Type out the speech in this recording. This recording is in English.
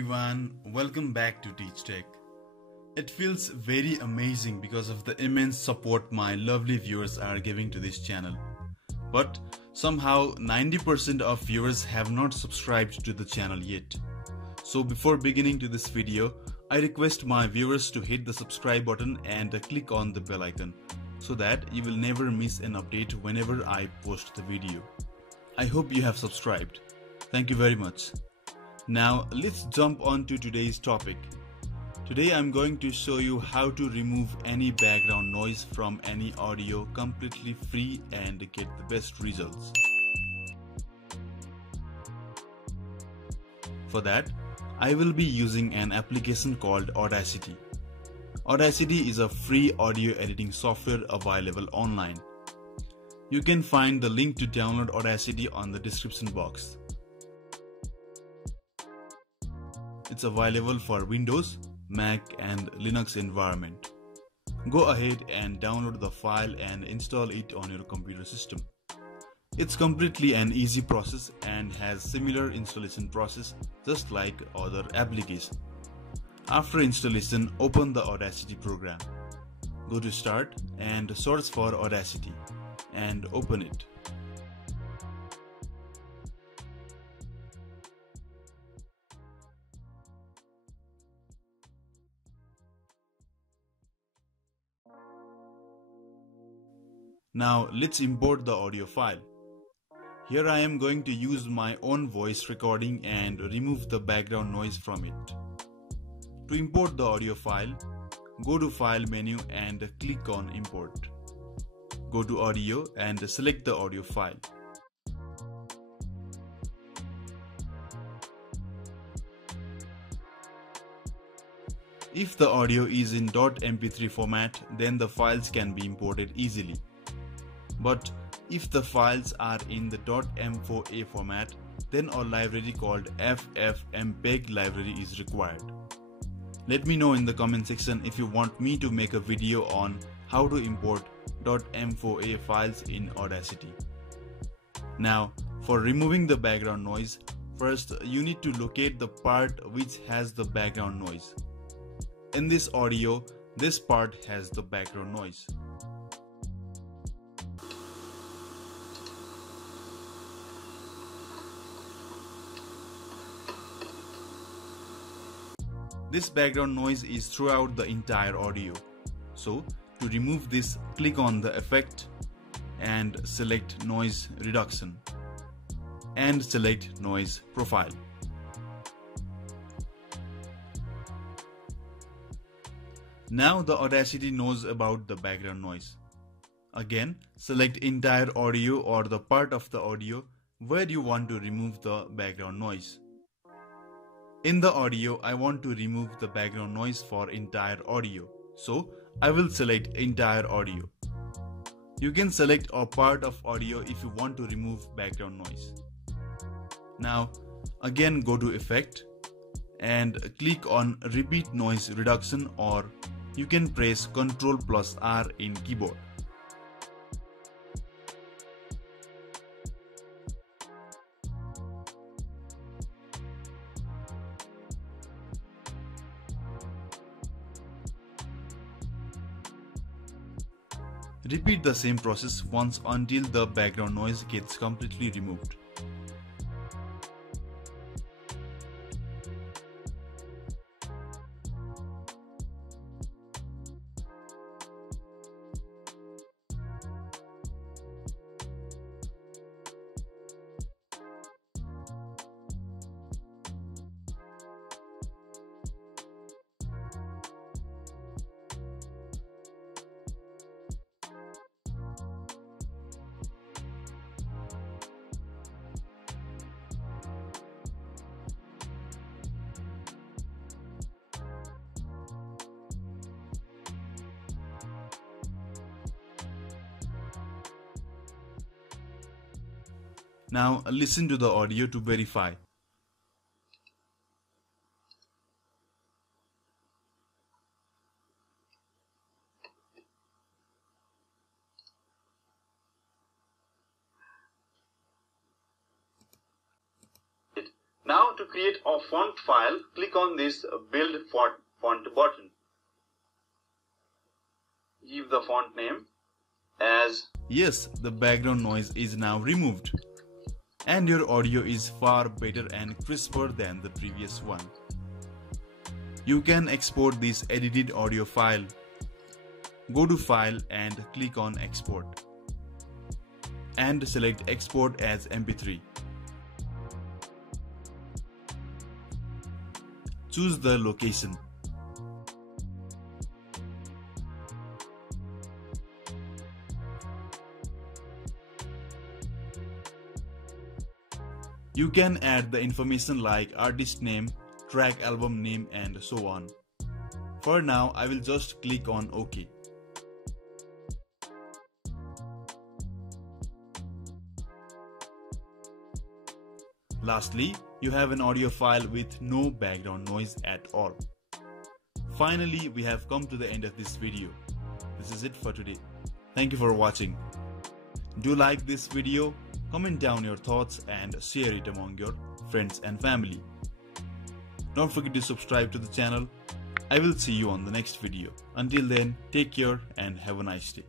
everyone, welcome back to TeachTech. It feels very amazing because of the immense support my lovely viewers are giving to this channel. But somehow 90% of viewers have not subscribed to the channel yet. So before beginning to this video, I request my viewers to hit the subscribe button and click on the bell icon so that you will never miss an update whenever I post the video. I hope you have subscribed. Thank you very much. Now let's jump on to today's topic. Today I'm going to show you how to remove any background noise from any audio completely free and get the best results. For that, I will be using an application called Audacity. Audacity is a free audio editing software available online. You can find the link to download Audacity on the description box. It's available for Windows, Mac and Linux environment. Go ahead and download the file and install it on your computer system. It's completely an easy process and has similar installation process just like other applications. After installation, open the Audacity program. Go to Start and search for Audacity and open it. Now let's import the audio file. Here I am going to use my own voice recording and remove the background noise from it. To import the audio file, go to File menu and click on Import. Go to Audio and select the audio file. If the audio is in .mp3 format, then the files can be imported easily. But if the files are in the .m4a format, then a library called ffmpeg library is required. Let me know in the comment section if you want me to make a video on how to import .m4a files in Audacity. Now, for removing the background noise, first you need to locate the part which has the background noise. In this audio, this part has the background noise. This background noise is throughout the entire audio. So, to remove this, click on the effect and select noise reduction and select noise profile. Now the Audacity knows about the background noise. Again, select entire audio or the part of the audio where you want to remove the background noise. In the audio, I want to remove the background noise for entire audio. So, I will select entire audio. You can select a part of audio if you want to remove background noise. Now, again go to Effect and click on Repeat Noise Reduction, or you can press Ctrl+R in keyboard. Repeat the same process once until the background noise gets completely removed. Now listen to the audio to verify. Now to create a font file, click on this build font button. Give the font name as Yes, the background noise is now removed. And your audio is far better and crisper than the previous one. You can export this edited audio file. Go to File and click on Export. And select Export as MP3. Choose the location. You can add the information like artist name, track album name and so on. For now, I will just click on OK. Lastly, you have an audio file with no background noise at all. Finally, we have come to the end of this video. This is it for today. Thank you for watching. Do like this video, comment down your thoughts and share it among your friends and family. Don't forget to subscribe to the channel. I will see you on the next video. Until then, take care and have a nice day.